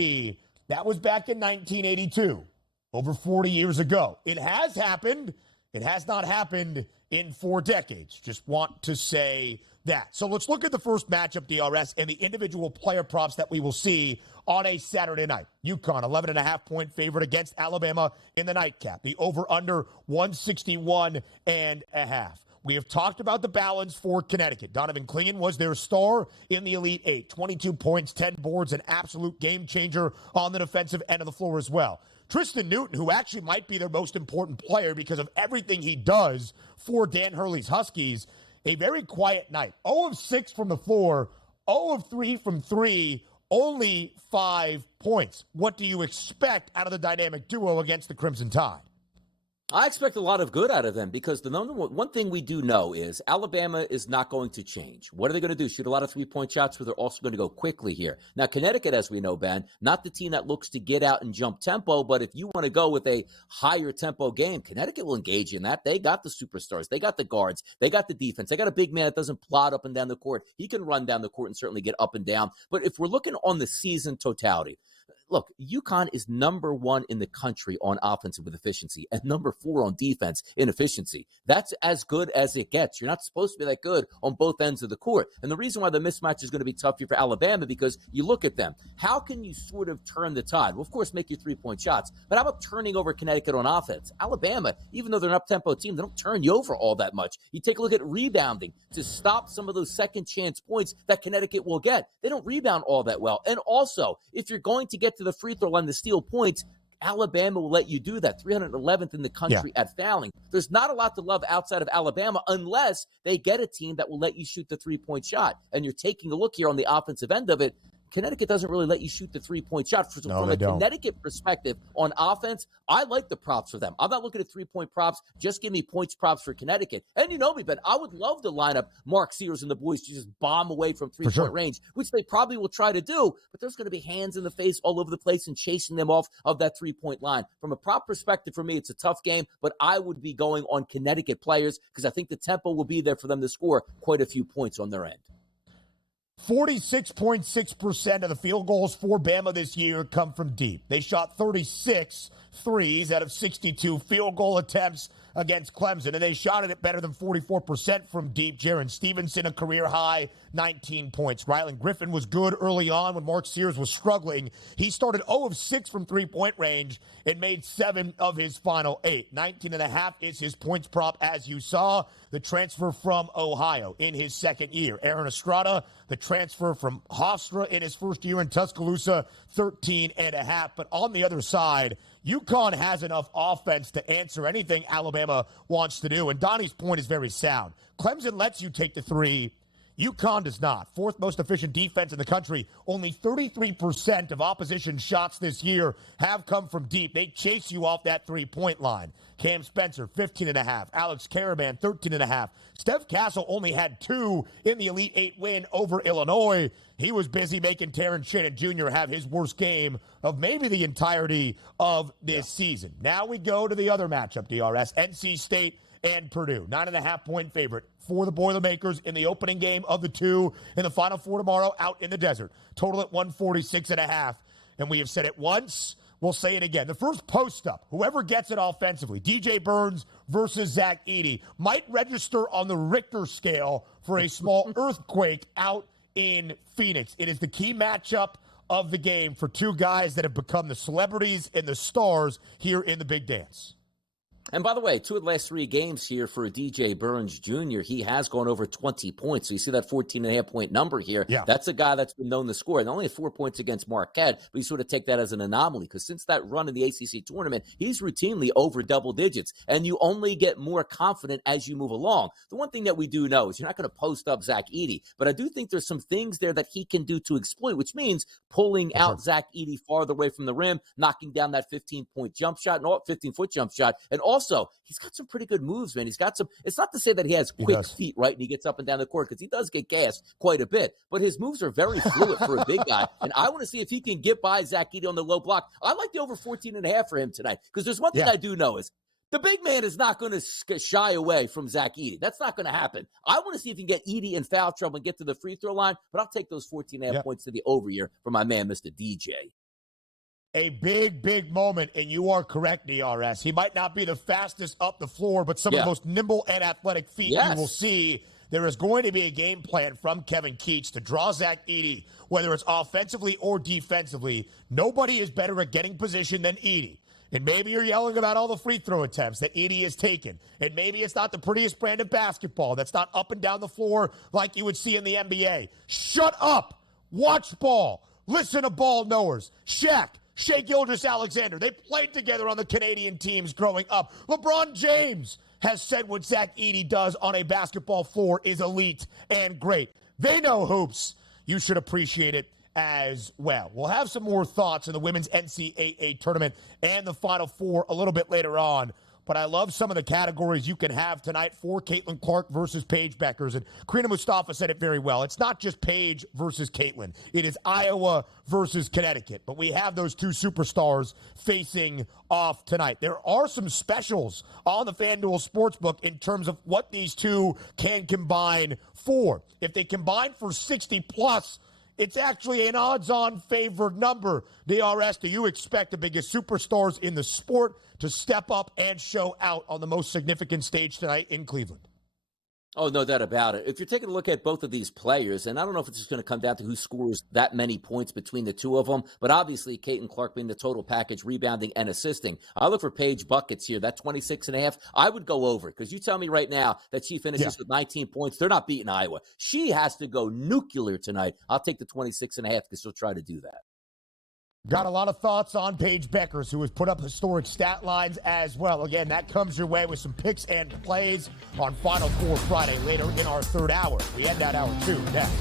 That was back in 1982, over 40 years ago. It has happened. It has not happened in 4 decades. Just want to say that. So let's look at the first matchup, DRS, and the individual player props that we will see on a Saturday night. UConn, 11.5-point favorite against Alabama in the nightcap. The over-under 161.5. We have talked about the balance for Connecticut. Donovan Clingan was their star in the Elite 8. 22 points, 10 boards, an absolute game changer on the defensive end of the floor as well. Tristan Newton, who actually might be their most important player because of everything he does for Dan Hurley's Huskies, a very quiet night. 0 of 6 from the floor, 0 of 3 from 3, only 5 points. What do you expect out of the dynamic duo against the Crimson Tide? I expect a lot of good out of them, because the number one thing we do know is Alabama is not going to change. What are they going to do? Shoot a lot of 3-point shots, where they're also going to go quickly here. Now, Connecticut, as we know, Ben, not the team that looks to get out and jump tempo, but if you want to go with a higher tempo game, Connecticut will engage in that. They got the superstars. They got the guards. They got the defense. They got a big man that doesn't plod up and down the court. He can run down the court and certainly get up and down. But if we're looking on the season totality, look, UConn is number 1 in the country on offensive with efficiency and number 4 on defense in efficiency. That's as good as it gets. You're not supposed to be that good on both ends of the court. And the reason why the mismatch is going to be tough here for Alabama, because you look at them. How can you sort of turn the tide? Well, of course, make your 3-point shots. But how about turning over Connecticut on offense? Alabama, even though they're an up-tempo team, they don't turn you over all that much. You take a look at rebounding to stop some of those second-chance points that Connecticut will get. They don't rebound all that well. And also, if you're going to get to the free throw line to steal points, Alabama will let you do that. 311th in the country at fouling. There's not a lot to love outside of Alabama unless they get a team that will let you shoot the 3-point shot. And you're taking a look here on the offensive end of it. Connecticut doesn't really let you shoot the 3-point shot. From a Connecticut perspective on offense, I like the props for them. I'm not looking at 3-point props. Just give me points props for Connecticut. And you know me, Ben, I would love to line up Mark Sears and the boys to just bomb away from 3-point range, which they probably will try to do. But there's going to be hands in the face all over the place and chasing them off of that 3-point line. From a prop perspective, for me, it's a tough game, but I would be going on Connecticut players because I think the tempo will be there for them to score quite a few points on their end. 46.6% of the field goals for Bama this year come from deep. They shot 36 threes out of 62 field goal attempts against Clemson, and they shot it at better than 44% from deep. Jaron Stevenson, a career-high 19 points. Rylan Griffin was good early on when Mark Sears was struggling. He started 0 of 6 from three-point range and made 7 of his final 8. 19.5 is his points prop, as you saw. The transfer from Ohio in his second year. Aaron Estrada, the transfer from Hofstra in his first year in Tuscaloosa, 13.5. But on the other side, UConn has enough offense to answer anything Alabama wants to do. And Donnie's point is very sound. Clemson lets you take the 3. UConn does not. Fourth most efficient defense in the country. Only 33% of opposition shots this year have come from deep. They chase you off that three-point line. Cam Spencer, 15.5. Alex Caravan, 13.5. Steph Castle only had 2 in the Elite Eight win over Illinois. He was busy making Terrence Shannon Jr. have his worst game of maybe the entirety of this season. Now we go to the other matchup, DRS. NC State and Purdue. 9.5-point favorite for the Boilermakers in the opening game of the 2 in the Final Four tomorrow out in the desert. Total at 146.5. And we have said it once. We'll say it again. The first post-up, whoever gets it offensively, DJ Burns versus Zach Edey, might register on the Richter scale for a small earthquake out in Phoenix. It is the key matchup of the game for two guys that have become the celebrities and the stars here in the Big Dance. And by the way, 2 of the last 3 games here for DJ Burns Jr., he has gone over 20 points. So you see that 14.5-point number here. Yeah. That's a guy that's been known to score. And only had 4 points against Marquette, but you sort of take that as an anomaly because since that run in the ACC tournament, he's routinely over double digits. And you only get more confident as you move along. The one thing that we do know is you're not going to post up Zach Edey, but I do think there's some things there that he can do to exploit, which means pulling out Zach Edey farther away from the rim, knocking down that 15-point jump shot, and 15-foot jump shot, and also, he's got some pretty good moves, man. He's got some – it's not to say that he has quick feet, right, and he gets up and down the court because he does get gassed quite a bit. But his moves are very fluid for a big guy. And I want to see if he can get by Zach Edey on the low block. I like the over 14.5 for him tonight because there's one thing I do know is the big man is not going to shy away from Zach Edey. That's not going to happen. I want to see if he can get Edey in foul trouble and get to the free throw line, but I'll take those 14.5 points to the over here for my man, Mr. DJ. A big, big moment, and you are correct, DRS. He might not be the fastest up the floor, but some of the most nimble and athletic feet you will see. There is going to be a game plan from Kevin Keats to draw Zach Edey, whether it's offensively or defensively. Nobody is better at getting position than Edey. And maybe you're yelling about all the free throw attempts that Edey has taken. And maybe it's not the prettiest brand of basketball that's not up and down the floor like you would see in the NBA. Shut up. Watch ball. Listen to ball knowers. Shaq. Shea Gilgeous-Alexander. They played together on the Canadian teams growing up. LeBron James has said what Zach Edey does on a basketball floor is elite and great. They know hoops. You should appreciate it as well. We'll have some more thoughts in the women's NCAA tournament and the Final Four a little bit later on. But I love some of the categories you can have tonight for Caitlin Clark versus Paige Beckers. And Crina Mustafa said it very well. It's not just Paige versus Caitlin. It is Iowa versus Connecticut. But we have those two superstars facing off tonight. There are some specials on the FanDuel Sportsbook in terms of what these two can combine for. If they combine for 60+, it's actually an odds-on favored number. DRS, do you expect the biggest superstars in the sport to step up and show out on the most significant stage tonight in Cleveland? Oh, no doubt about it. If you're taking a look at both of these players, and I don't know if it's just going to come down to who scores that many points between the two of them, but obviously Caitlin Clark being the total package, rebounding and assisting. I look for Paige buckets here. That 26.5, I would go over because you tell me right now that she finishes with 19 points. They're not beating Iowa. She has to go nuclear tonight. I'll take the 26.5 because she'll try to do that. Got a lot of thoughts on Paige Beckers, who has put up historic stat lines as well. Again, that comes your way with some picks and plays on Final Four Friday later in our third hour. We end that hour 2 next.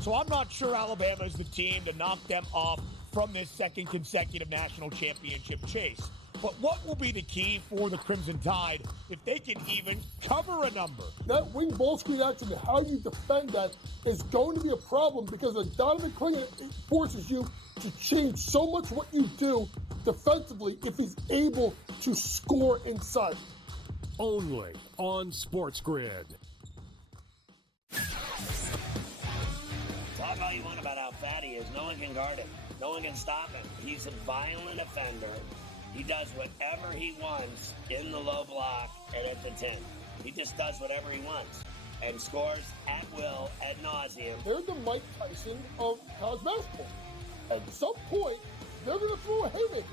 So I'm not sure Alabama is the team to knock them off from this second consecutive national championship chase. But what will be the key for the Crimson Tide if they can even cover a number? That wing ball screen action, how you defend that is going to be a problem because Donnie Crina forces you to change so much what you do defensively if he's able to score inside. Only on SportsGrid. Talk all you want about how fat he is. No one can guard him. No one can stop him. He's a violent offender. He does whatever he wants in the low block and at the 10. He just does whatever he wants and scores at will, ad nauseum. They're the Mike Tyson of college basketball. At some point, they're going to throw a haymaker.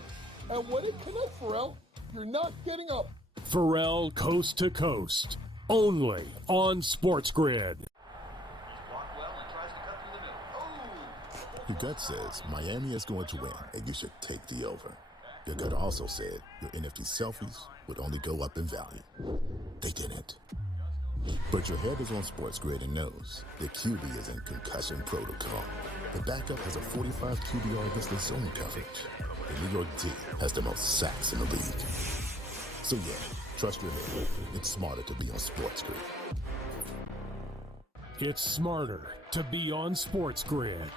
And when it connects, Pharrell, You're not getting up. Pharrell Coast to Coast, only on SportsGrid. Your gut says Miami is going to win, and you should take the over. Your gut also said your NFT selfies would only go up in value. They didn't. But your head is on SportsGrid and knows the QB is in concussion protocol. The backup has a 45 QBR against the zone coverage. The New York D has the most sacks in the league. So yeah, trust your head. It's smarter to be on SportsGrid. It's smarter to be on SportsGrid,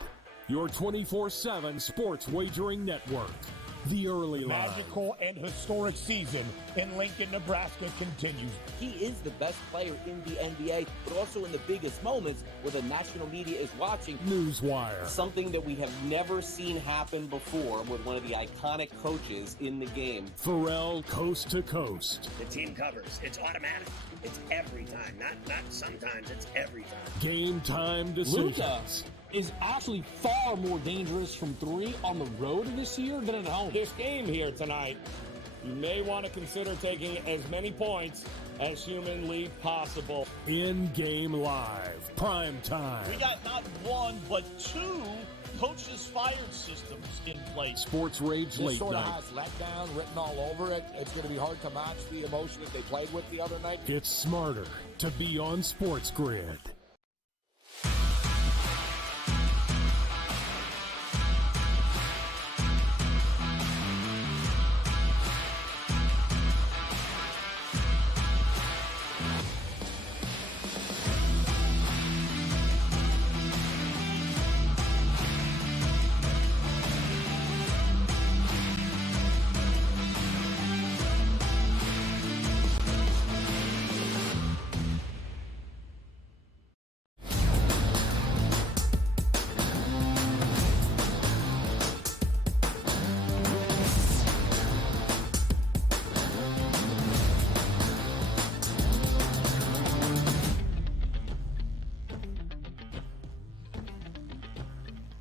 your 24/7 sports wagering network. The early line. Magical and historic season in Lincoln, Nebraska continues. He is the best player in the NBA, but also in the biggest moments where the national media is watching. Newswire. Something that we have never seen happen before with one of the iconic coaches in the game. Pharrell Coast to Coast. The team covers. It's automatic. It's every time. Not sometimes. It's every time. Game time decisions. Luka is actually far more dangerous from three on the road this year than at home. This game here tonight, you may want to consider taking as many points as humanly possible. In-game live, prime time. We got not one, but two coaches fired systems in place. Sports Rage This late sort of night. has letdown written all over it. It's going to be hard to match the emotion that they played with the other night. It's smarter to be on SportsGrid.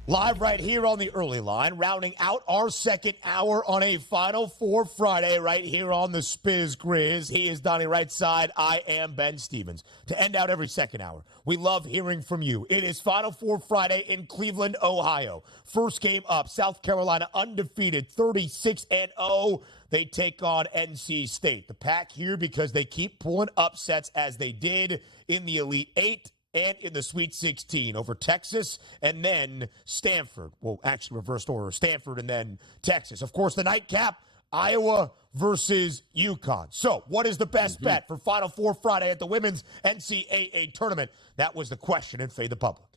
Live right here on the early line, rounding out our second hour on a Final Four Friday right here on the Spiz Grizz. He is Donnie right side. I am Ben Stevens. To end out every second hour, we love hearing from you. It is Final Four Friday in Cleveland, Ohio. First game up, South Carolina undefeated, 36-0. They take on NC State. The Pack here because they keep pulling upsets as they did in the Elite Eight and in the Sweet 16 over Texas and then Stanford. Well, actually reversed order. Stanford and then Texas. Of course, the nightcap, Iowa versus UConn. So what is the best bet for Final Four Friday at the Women's NCAA Tournament? That was the question in Fade the Public.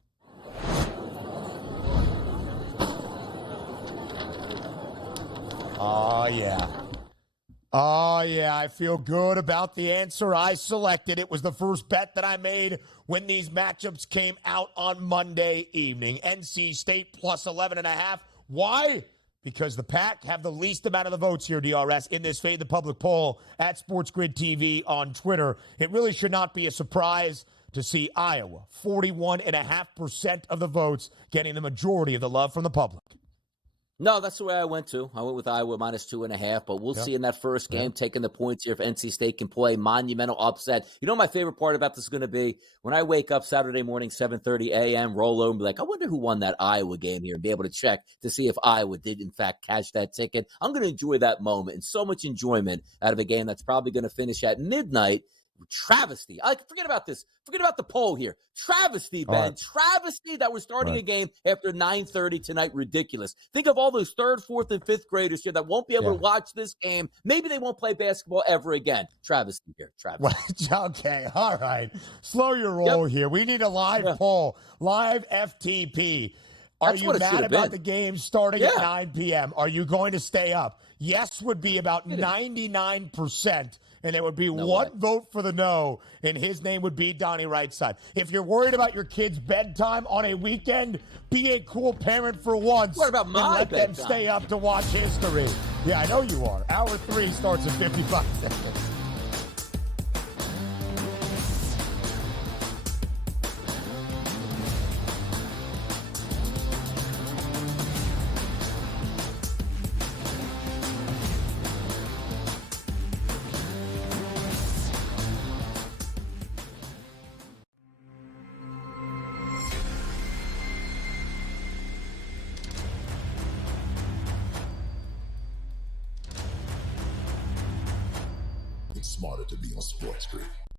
Oh, yeah. Oh, yeah, I feel good about the answer I selected. It was the first bet that I made when these matchups came out on Monday evening. NC State plus 11.5. Why? Because the Pack have the least amount of the votes here, DRS, in this Fade the Public poll at SportsGrid TV on Twitter. It really should not be a surprise to see Iowa, 41.5% of the votes, getting the majority of the love from the public. No, that's the way I went to. I went with Iowa minus 2.5, but we'll see in that first game, taking the points here if NC State can play monumental upset. You know, my favorite part about this is going to be when I wake up Saturday morning, 7:30 a.m., roll over and be like, I wonder who won that Iowa game here and be able to check to see if Iowa did, in fact, cash that ticket. I'm going to enjoy that moment and so much enjoyment out of a game that's probably going to finish at midnight. Travesty. Forget about this. Forget about the poll here. Travesty, Ben. Right. Travesty that we're starting a game after 9:30 tonight. Ridiculous. Think of all those 3rd, 4th, and 5th graders here that won't be able to watch this game. Maybe they won't play basketball ever again. Travesty here. Travesty. Okay. All right. Slow your roll here. We need a live poll. Live FTP. Are you mad about the game starting at 9 p.m.? Are you going to stay up? Yes would be about 99%. And there would be one vote for the no, and his name would be Donnie Rightside. If you're worried about your kid's bedtime on a weekend, be a cool parent for once. What about my let bedtime? them stay up to watch history. Yeah, I know you are. Hour 3 starts in 55 seconds. smarter to be on SportsGrid.